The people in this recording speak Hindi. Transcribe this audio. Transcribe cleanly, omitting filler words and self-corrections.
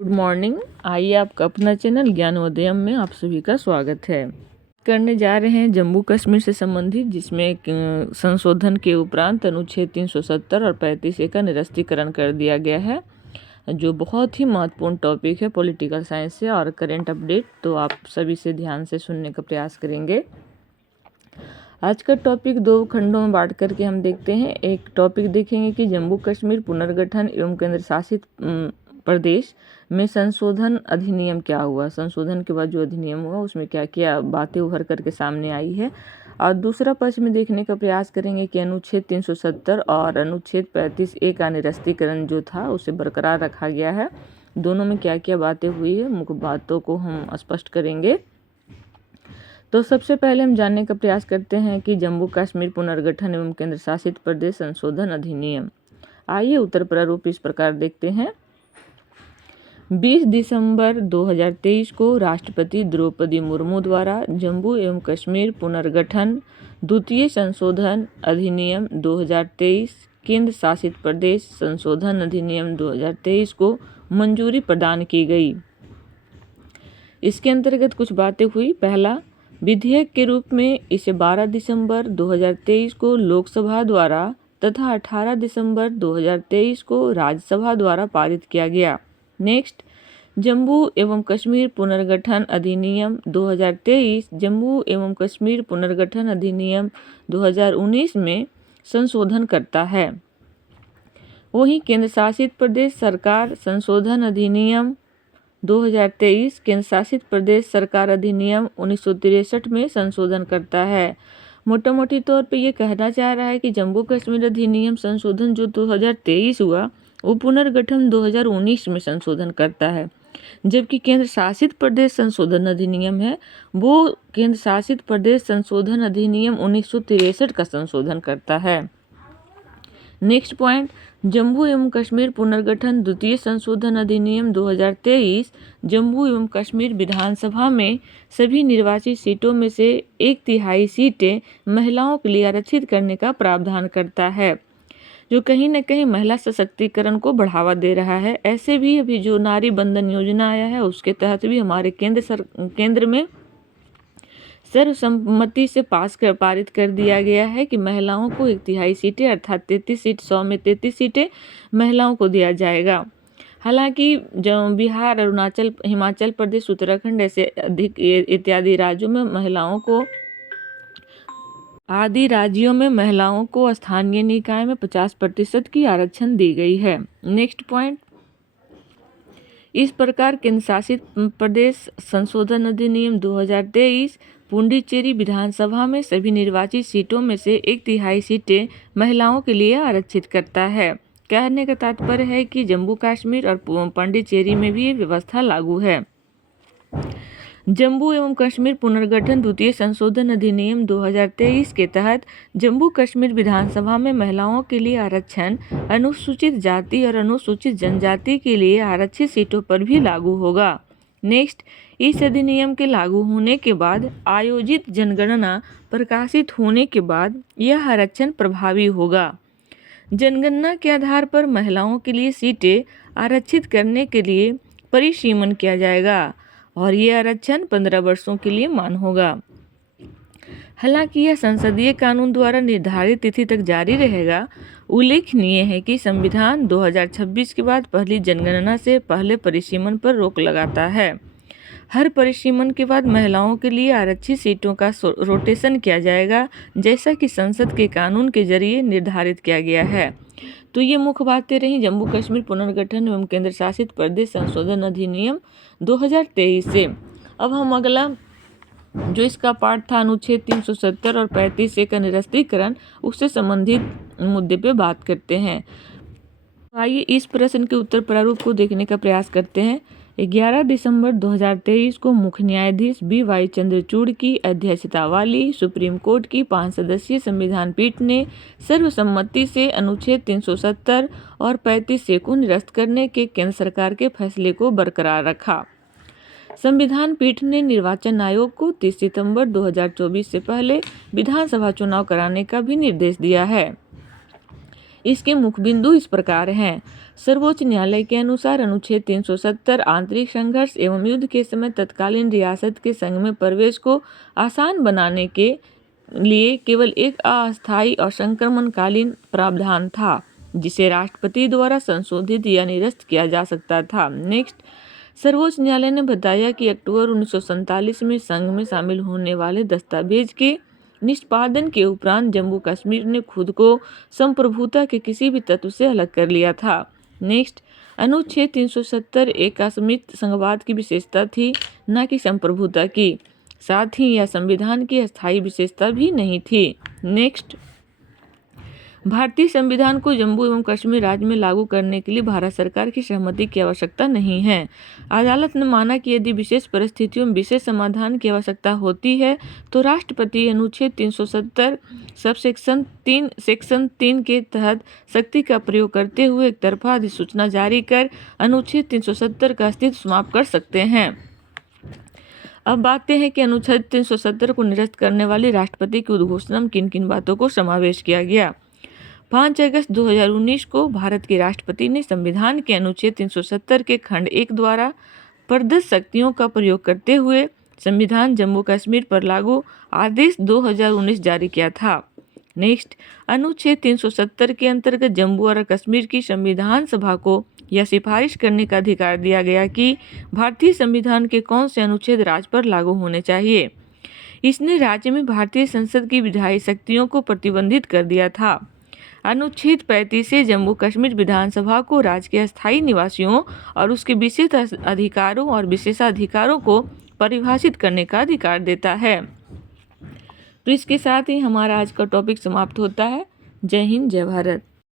Good morning. आइए आपका अपना चैनल ज्ञानोदयम में आप सभी का स्वागत है। करने जा रहे हैं जम्मू कश्मीर से संबंधित, जिसमें संशोधन के उपरांत अनुच्छेद 370 और 35A का निरस्तीकरण कर दिया गया है, जो बहुत ही महत्वपूर्ण टॉपिक है पॉलिटिकल साइंस से और करेंट अपडेट। तो आप सभी से ध्यान से सुनने का प्रयास करेंगे। आज का टॉपिक दो खंडों में बांट करके हम देखते हैं। एक टॉपिक देखेंगे कि जम्मू कश्मीर पुनर्गठन एवं केंद्र शासित प्रदेश में संशोधन अधिनियम क्या हुआ, संशोधन के बाद जो अधिनियम हुआ उसमें क्या क्या बातें उभर करके सामने आई है। और दूसरा पक्ष में देखने का प्रयास करेंगे कि अनुच्छेद 370 और अनुच्छेद 35A का निरस्तीकरण जो था उसे बरकरार रखा गया है। दोनों में क्या क्या बातें हुई है, मुख्य बातों को हम स्पष्ट करेंगे। तो सबसे पहले हम जानने का प्रयास करते हैं कि जम्मू कश्मीर पुनर्गठन एवं केंद्र शासित प्रदेश संशोधन अधिनियम। आइए उत्तर प्रारूप इस प्रकार देखते हैं। 20 दिसंबर 2023 को राष्ट्रपति द्रौपदी मुर्मू द्वारा जम्मू एवं कश्मीर पुनर्गठन द्वितीय संशोधन अधिनियम 2023 केंद्र शासित प्रदेश संशोधन अधिनियम 2023 को मंजूरी प्रदान की गई। इसके अंतर्गत कुछ बातें हुई। पहला, विधेयक के रूप में इसे 12 दिसंबर 2023 को लोकसभा द्वारा तथा 18 दिसंबर 2023 को राज्यसभा द्वारा पारित किया गया। नेक्स्ट, जम्मू एवं कश्मीर पुनर्गठन अधिनियम 2023 जम्मू एवं कश्मीर पुनर्गठन अधिनियम 2019 में संशोधन करता है। वहीं केंद्र शासित प्रदेश सरकार संशोधन अधिनियम 2023 केंद्र शासित प्रदेश सरकार अधिनियम 1963 में संशोधन करता है। मोटा मोटी तौर पे ये कहना चाह रहा है कि जम्मू कश्मीर अधिनियम संशोधन जो 2023 हुआ वो पुनर्गठन 2019 में संशोधन करता है, जबकि केंद्र शासित प्रदेश संशोधन अधिनियम है वो केंद्र शासित प्रदेश संशोधन अधिनियम 1963 का संशोधन करता है। नेक्स्ट पॉइंट, जम्मू एवं कश्मीर पुनर्गठन द्वितीय संशोधन अधिनियम 2023 जम्मू एवं कश्मीर विधानसभा में सभी निर्वाचित सीटों में से 1/3 सीटें महिलाओं के लिए आरक्षित करने का प्रावधान करता है, जो कहीं न कहीं महिला सशक्तिकरण को बढ़ावा दे रहा है। ऐसे भी अभी जो नारी बंधन योजना आया है उसके तहत भी हमारे केंद्र में सर्वसम्मति से पारित कर दिया गया है कि महिलाओं को 1/3 सीटें अर्थात 33 सीट 100 में 33 सीटें महिलाओं को दिया जाएगा। हालांकि जो बिहार, अरुणाचल, हिमाचल प्रदेश, उत्तराखंड ऐसे अधिक इत्यादि राज्यों में महिलाओं को स्थानीय निकाय में 50% की आरक्षण दी गई है। नेक्स्ट पॉइंट, इस प्रकार केंद्र शासित प्रदेश संशोधन अधिनियम 2023 पुडुचेरी विधानसभा में सभी निर्वाचित सीटों में से 1/3 सीटें महिलाओं के लिए आरक्षित करता है। कहने का तात्पर्य है कि जम्मू कश्मीर और पुडुचेरी में भी ये व्यवस्था लागू है। जम्मू एवं कश्मीर पुनर्गठन द्वितीय संशोधन अधिनियम 2023 के तहत जम्मू कश्मीर विधानसभा में महिलाओं के लिए आरक्षण अनुसूचित जाति और अनुसूचित जनजाति के लिए आरक्षित सीटों पर भी लागू होगा। नेक्स्ट, इस अधिनियम के लागू होने के बाद आयोजित जनगणना प्रकाशित होने के बाद यह आरक्षण प्रभावी होगा। जनगणना के आधार पर महिलाओं के लिए सीटें आरक्षित करने के लिए परिसीमन किया जाएगा और ये आरक्षण 15 वर्षों के लिए मान्य होगा। हालांकि यह संसदीय कानून द्वारा निर्धारित तिथि तक जारी रहेगा। उल्लेखनीय है कि संविधान 2026 के बाद पहली जनगणना से पहले परिसीमन पर रोक लगाता है। हर परिसीमन के बाद महिलाओं के लिए आरक्षित सीटों का रोटेशन किया जाएगा, जैसा कि संसद के कानून के जरिए निर्धारित किया गया है। तो ये मुख्य बातें रही जम्मू कश्मीर पुनर्गठन एवं केंद्र शासित प्रदेश संशोधन अधिनियम 2023 से। अब हम अगला जो इसका पार्ट था अनुच्छेद 370 और 35A का निरस्तीकरण, उससे संबंधित मुद्दे पे बात करते हैं। आइए इस प्रश्न के उत्तर प्रारूप को देखने का प्रयास करते हैं। 11 दिसंबर 2023 को मुख्य न्यायाधीश BY चंद्रचूड़ की अध्यक्षता वाली सुप्रीम कोर्ट की 5 सदस्यीय संविधान पीठ ने सर्वसम्मति से अनुच्छेद 370 और 35A को निरस्त करने के केंद्र सरकार के फैसले को बरकरार रखा। संविधान पीठ ने निर्वाचन आयोग को 30 सितंबर 2024 से पहले विधानसभा चुनाव कराने का भी निर्देश दिया है। इसके मुख्य बिंदु इस प्रकार हैं। सर्वोच्च न्यायालय के अनुसार अनुच्छेद 370 आंतरिक संघर्ष एवं युद्ध के समय तत्कालीन रियासत के संघ में प्रवेश को आसान बनाने के लिए केवल एक अस्थायी और संक्रमणकालीन प्रावधान था, जिसे राष्ट्रपति द्वारा संशोधित या निरस्त किया जा सकता था। नेक्स्ट, सर्वोच्च न्यायालय ने बताया कि अक्टूबर 1947 में संघ में शामिल होने वाले दस्तावेज के निष्पादन के उपरांत जम्मू कश्मीर ने खुद को संप्रभुता के किसी भी तत्व से अलग कर लिया था। नेक्स्ट, अनुच्छेद 370 एक असीमित संघवाद की विशेषता थी, न कि संप्रभुता की। साथ ही यह संविधान की अस्थायी विशेषता भी नहीं थी। नेक्स्ट, भारतीय संविधान को जम्मू एवं कश्मीर राज्य में लागू करने के लिए भारत सरकार की सहमति की आवश्यकता नहीं है। अदालत ने माना कि यदि विशेष परिस्थितियों में विशेष समाधान की आवश्यकता होती है तो राष्ट्रपति अनुच्छेद 370 सबसेक्शन 3 सेक्शन 3 के तहत शक्ति का प्रयोग करते हुए एक तरफा अधिसूचना जारी कर अनुच्छेद 370 का अस्तित्व समाप्त कर सकते हैं। अब बात है कि अनुच्छेद 370 को निरस्त करने वाली राष्ट्रपति की उद्घोषणा में किन किन बातों को समावेश किया गया। 5 अगस्त 2019 को भारत के राष्ट्रपति ने संविधान के अनुच्छेद 370 के खंड 1 द्वारा प्रदत्त शक्तियों का प्रयोग करते हुए संविधान जम्मू कश्मीर पर लागू आदेश 2019 जारी किया था। नेक्स्ट, अनुच्छेद 370 के अंतर्गत जम्मू और कश्मीर की संविधान सभा को यह सिफारिश करने का अधिकार दिया गया कि भारतीय संविधान के कौन से अनुच्छेद राज्य पर लागू होने चाहिए। इसने राज्य में भारतीय संसद की विधायी शक्तियों को प्रतिबंधित कर दिया था। अनुच्छेद 35 से जम्मू कश्मीर विधानसभा को राज्य के अस्थायी निवासियों और उसके विशेष अधिकारों और विशेषाधिकारों को परिभाषित करने का अधिकार देता है। तो इसके साथ ही हमारा आज का टॉपिक समाप्त होता है। जय हिंद, जय भारत।